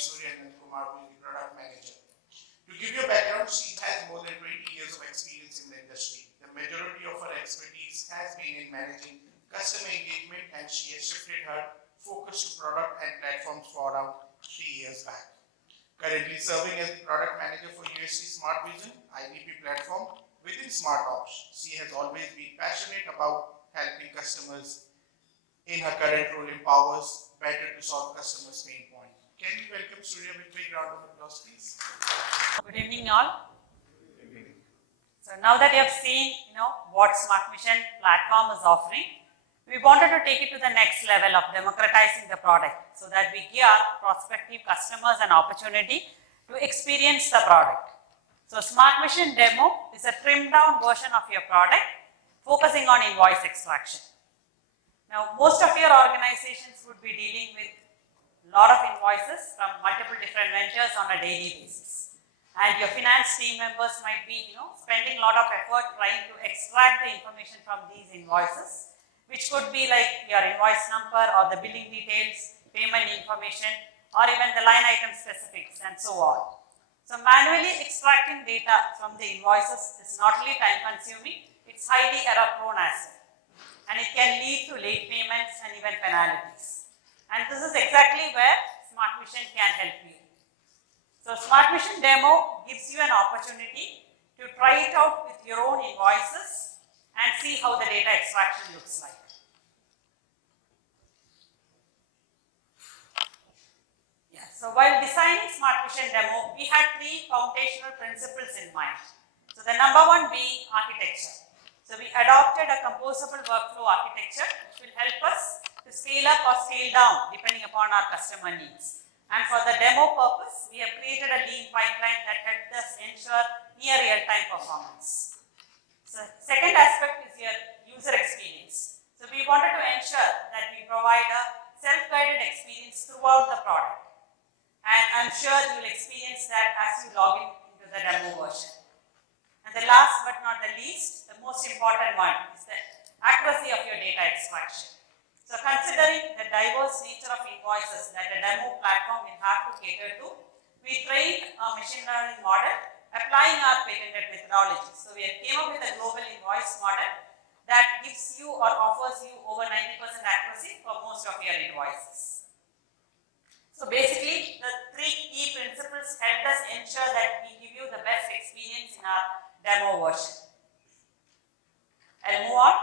Surya and Nandakumar, who is the product manager. To give you a background, she has more than 20 years of experience in the industry. The majority of her expertise has been in managing customer engagement, and she has shifted her focus to product and platforms for around 3 years back. Currently serving as the product manager for UST SmartVision IDP platform within SmartOps. She has always been passionate about helping customers. In her current role, empowers better to solve customers' pain point. Can you welcome Surya with a big round of applause, please? Good evening, all. So now that you have seen, what SmartVision platform is offering, we wanted to take it to the next level of democratizing the product so that we give our prospective customers an opportunity to experience the product. So SmartVision demo is a trimmed down version of your product focusing on invoice extraction. Now, most of your organizations would be dealing with a lot of invoices from multiple different vendors on a daily basis. And your finance team members might be, spending a lot of effort trying to extract the information from these invoices, which could be like your invoice number or the billing details, payment information, or even the line item specifics and so on. So manually extracting data from the invoices is not only time consuming, it's highly error prone as well. And it can lead to late payments and even penalties. And this is exactly where SmartVision can help you. So SmartVision demo gives you an opportunity to try it out with your own invoices and see how the data extraction looks like. Yeah. So while designing SmartVision demo, we had 3 foundational principles in mind. So the number one being architecture. So we adopted a composable workflow architecture which will help us to scale up or scale down depending upon our customer needs. And for the demo purpose, we have created a lean pipeline that helps us ensure near real-time performance. So second aspect is your user experience. So we wanted to ensure that we provide a self-guided experience throughout the product. And I'm sure you will experience that as you log into the demo version. And the last but not the least, the most important one is the accuracy of your data extraction. So considering the diverse nature of invoices that a demo platform will have to cater to, we trained a machine learning model applying our patented methodology. So we have came up with a global invoice model that gives you or offers you over 90% accuracy for most of your invoices. So basically, the 3 key principles helped us ensure that we give you the best experience in our demo version. I'll move on.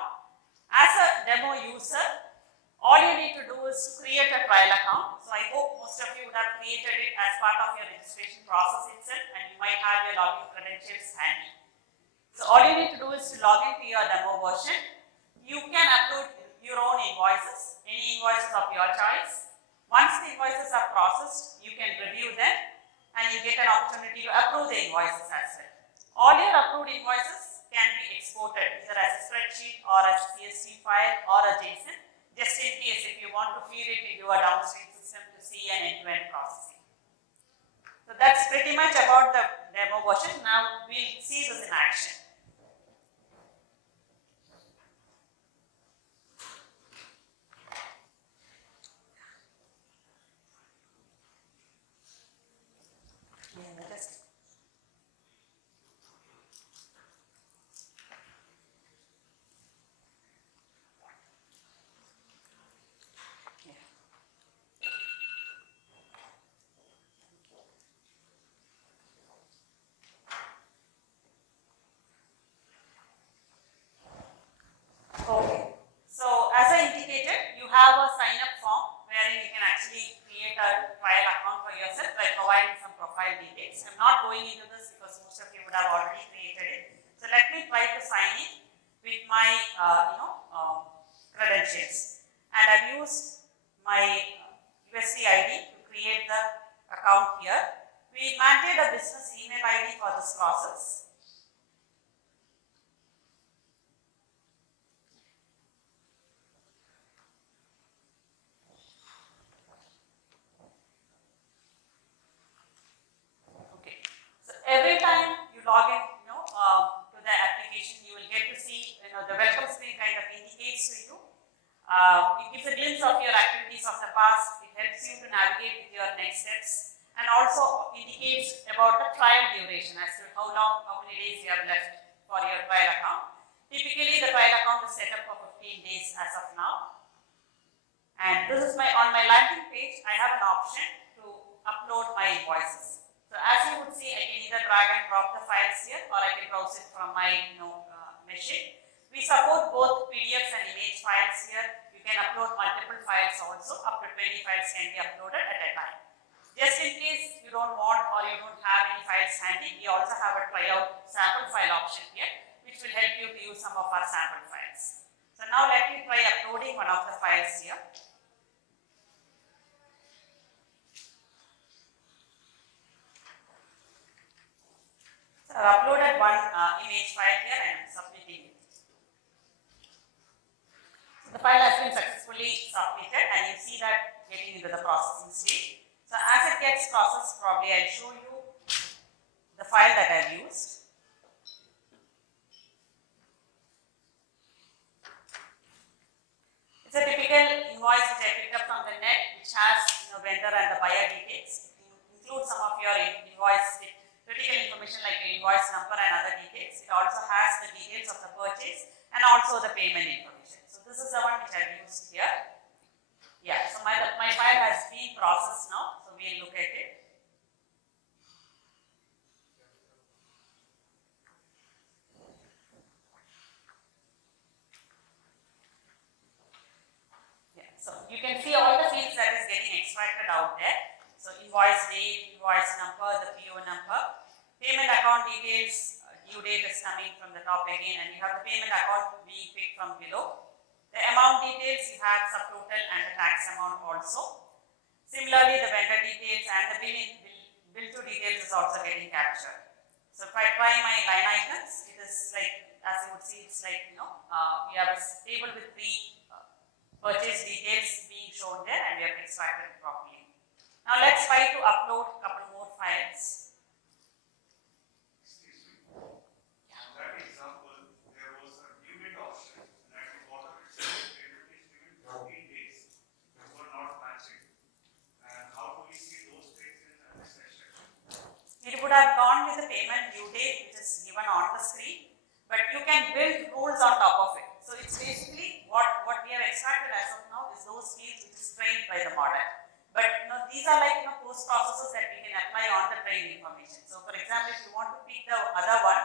As a demo user, all you need to do is to create a trial account. So I hope most of you would have created it as part of your registration process itself, and you might have your login credentials handy. So all you need to do is to log into your demo version. You can upload your own invoices, any invoices of your choice. Once the invoices are processed, you can review them and you get an opportunity to approve the invoices as well. All your approved invoices can be exported either as a spreadsheet or as a CSV file or a JSON, just in case if you want to feed it into a downstream system to see an end-to-end processing. So that's pretty much about the demo version. Now we'll see this in action. Okay, so as I indicated, you have a sign-up form wherein you can actually create a trial account for yourself by providing some profile details. I'm not going into this because most of you would have already created it. So let me try to sign in with my credentials, and I've used my UST ID to create the account here. We mandated a business email ID for this process. Every time you log in, to the application, you will get to see, the welcome screen kind of indicates to you. It gives a glimpse of your activities of the past. It helps you to navigate with your next steps, and also indicates about the trial duration as to how many days you have left for your trial account. Typically, the trial account is set up for 15 days as of now. And this is on my landing page, I have an option to upload my invoices. So as you would see, I can either drag and drop the files here, or I can browse it from my machine. We support both PDFs and image files here. You can upload multiple files also, up to 20 files can be uploaded at a time. Just in case you don't want or you don't have any files handy, we also have a tryout sample file option here, which will help you to use some of our sample files. So now let me try uploading one of the files here. So I have uploaded one image file here and I am submitting it. So the file has been successfully submitted and you see that getting into the processing stage. So as it gets processed, probably I'll show you the file that I've used. It's a typical invoice which I picked up from the net, which has vendor and the buyer details. It includes some of your invoice critical information like your invoice number and other details. It also has the details of the purchase and also the payment information. So this is the one which I've used here. Yeah, so my file has been processed now, so we'll look at it. Yeah, so you can see all the fields that is getting extracted out there. So invoice date, invoice number, the PO number, payment account details, due date is coming from the top again, and you have the payment account being picked from below. The amount details, you have subtotal and the tax amount also. Similarly, the vendor details and the bill to details is also getting captured. So if I try my line items, it is like, as you would see, it's like, we have a table with 3 purchase details being shown there and we have extracted it properly. Now let's try to upload a couple more files. It would have gone with the payment due date which is given on the screen, but you can build rules on top of it. So it's basically what we have extracted as of now is those fields which is trained by the model. But these are like post processes that we can apply on the trained information. So for example, if you want to pick the other one,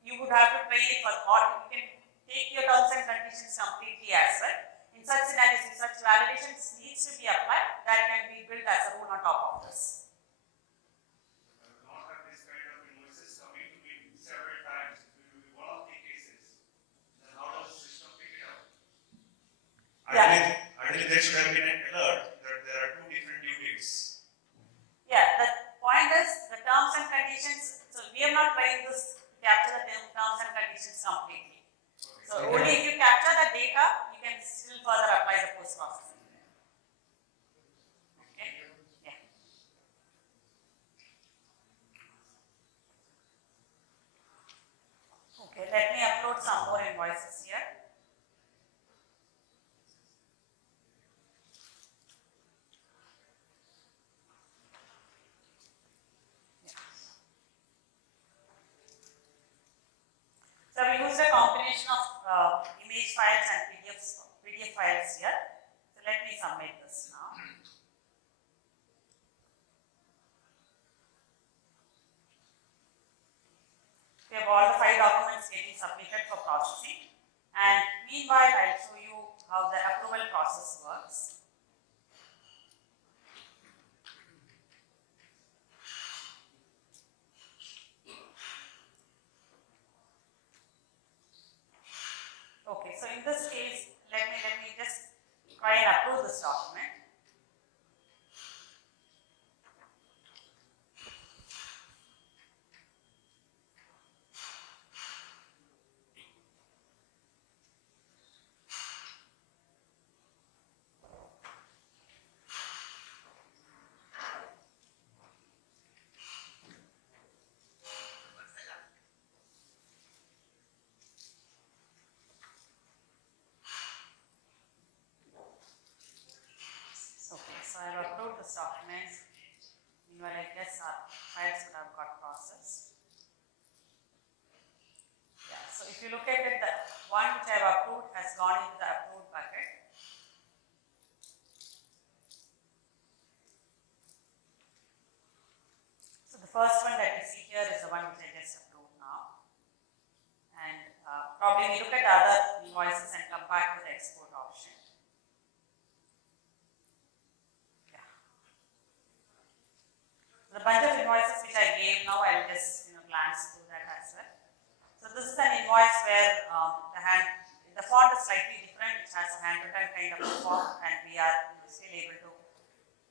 you would have to train it for, or you can take your terms and conditions completely as well. In such scenarios, if such validations needs to be applied, that can be built as a rule on top of this. Ideally, there should have been an alert that there are 2 different due dates. Yeah, the point is the terms and conditions. So we have not tried this capture the terms and conditions completely. Okay. So only if you capture the data, you can still further apply the post processing. Okay. Yeah. Okay. Let me upload some more invoices here. So we used a combination of image files and PDF files here. So let me submit this now. We have all the 5 documents getting submitted for processing, and meanwhile I'll show you how the approval process works. Okay, so in this case, let me just try and approve this document. Meanwhile, I guess our files would have got processed. Yeah, so if you look at it, the one which I have approved has gone into the approved bucket. So the first one that you see here is the one which I just approved now. And probably we look at the other invoices and come back to the export option. Yeah. The bunch of invoices which I gave now, I will just glance through that as well. So this is an invoice where the font is slightly different. It has a handwritten kind of a font, and we are still able to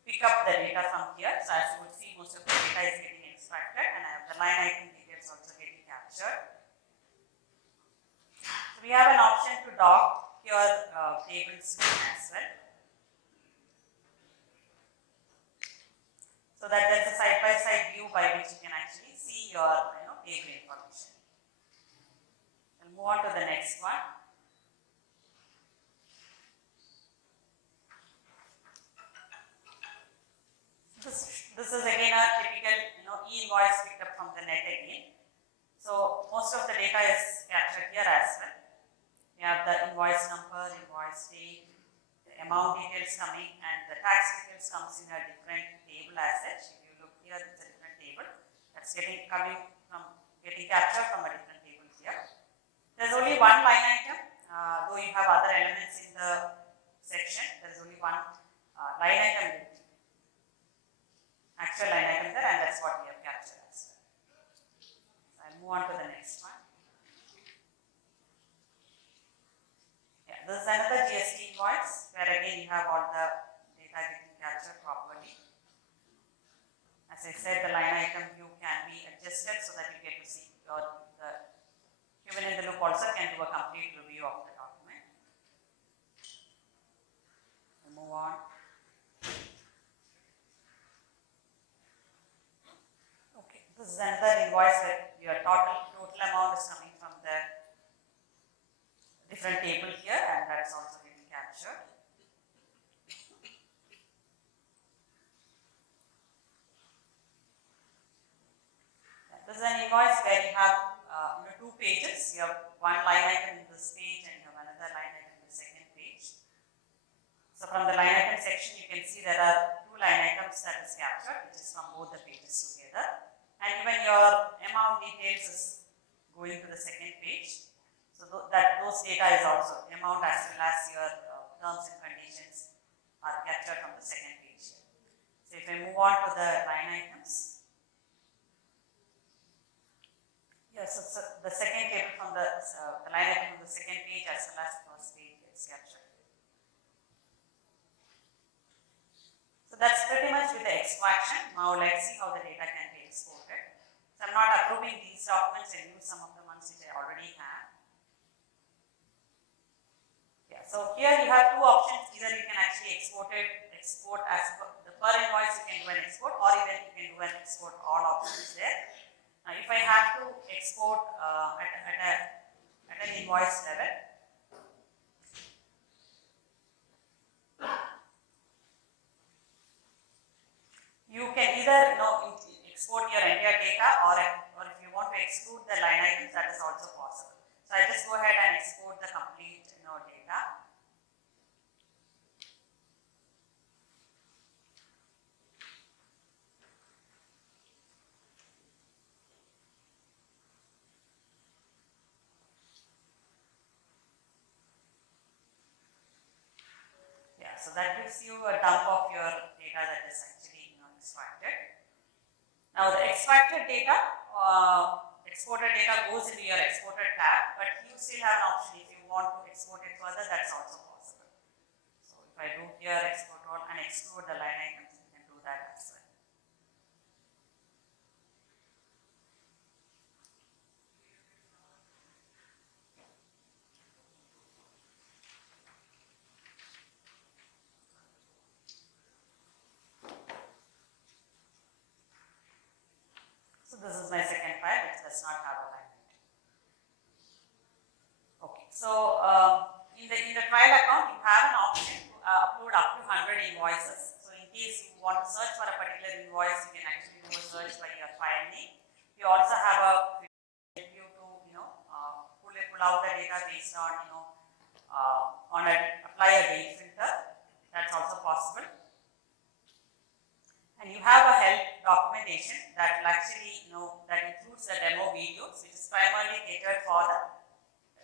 pick up the data from here. So as you would see, most of the data is getting extracted, and I have the line item details also getting captured. So we have an option to dock your tables as well, so that there is a side-by-side view by which you can actually see your table information. We'll move on to the next one. This is again a typical e-invoice picked up from the net again. So most of the data is captured here as well. We have the invoice number, invoice date, the amount details coming, and the tax details comes in a different table as such. If you look here, it's a different table that's getting captured from a different table here. There's only one line item, though you have other elements in the section. There's only one line item, actual line item there, and that's what we have captured as well. So I'll move on to the next one. Yeah, this is another GST invoice where again you have all the data getting captured properly. As I said, the line item view can be adjusted so that you get to see the human in the loop also can do a complete review of the document. We'll move on. Okay, this is another invoice where your total amount is coming from the different table here, and that's also getting captured. This is an invoice where you have two pages. You have one line item in this page and you have another line item in the second page. So from the line item section, you can see there are two line items that is captured, which is from both the pages together. And even your amount details is going to the second page. So those data is also amount as well as your terms and conditions are captured from the second page. So if I move on to the line items. Yes, so the second table from the line item from the second page as well as the first page gets captured. So that's pretty much with the extraction. Now let's see how the data can be exported. So I'm not approving these documents and use some of the ones which I already have. Yeah, so here you have two options. Either you can actually export as the per invoice, you can do an export, or even you can do an export all options there. Now, if I have to export at an invoice level, you can either export your entire data, or if you want to exclude the line items, that is also possible. So I just go ahead and export the complete data. So that gives you a dump of your data that is actually extracted. Now the extracted data, exported data goes into your exported tab, but you still have an option if you want to export it further, that's also possible. So if I do here export all and exclude the line items, you can do that as well. So this is my second file, which does not have a line item. Okay, so in the trial account, you have an option to upload up to 100 invoices. So in case you want to search for a particular invoice, you can actually do a search by your file name. We also have a view to pull out the data based on apply a date filter. That's also possible. And you have a help documentation that will actually that includes the demo videos, which is primarily catered for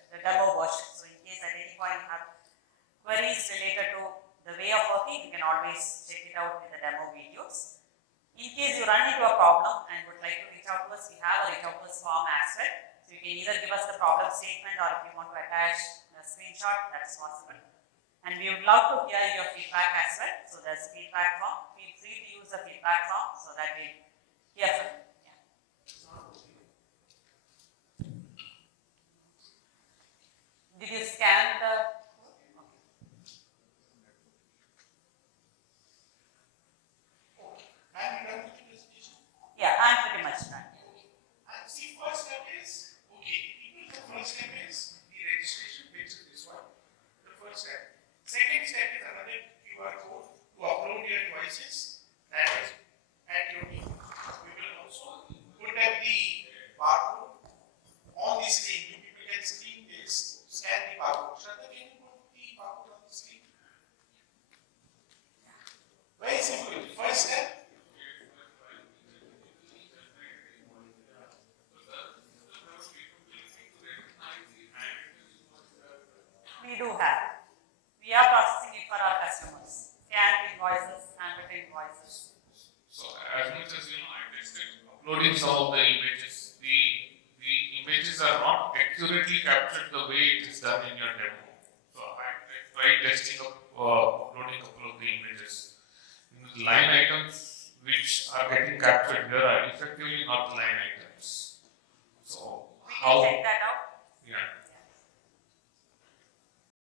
the demo version. So in case at any point you have queries related to the way of working, you can always check it out with the demo videos. In case you run into a problem and would like to reach out to us, we have a reach out to us form as well. So you can either give us the problem statement, or if you want to attach a screenshot, that's possible. And we would love to hear your feedback as well. So there's a feedback form. Feel free to use the feedback form so that we hear from you. Did you scan the? Yeah, I'm pretty much done. And see, first step is, the first step is the registration, which is this one. The first step. Second step is another QR code to upload your invoices. That is at your team. We will also put up the barcode on the screen. You people can screen this, scan the barcode. Shraddha, can you put the barcode on the screen? Very simple. First step. We do have. We are processing it for our customers. Scanned invoices, handwritten invoices. So as much as I tested uploading some of the images, the images are not accurately captured the way it is done in your demo. So I tried testing uploading a couple of the images. The line items which are getting captured here are effectively not line items. So how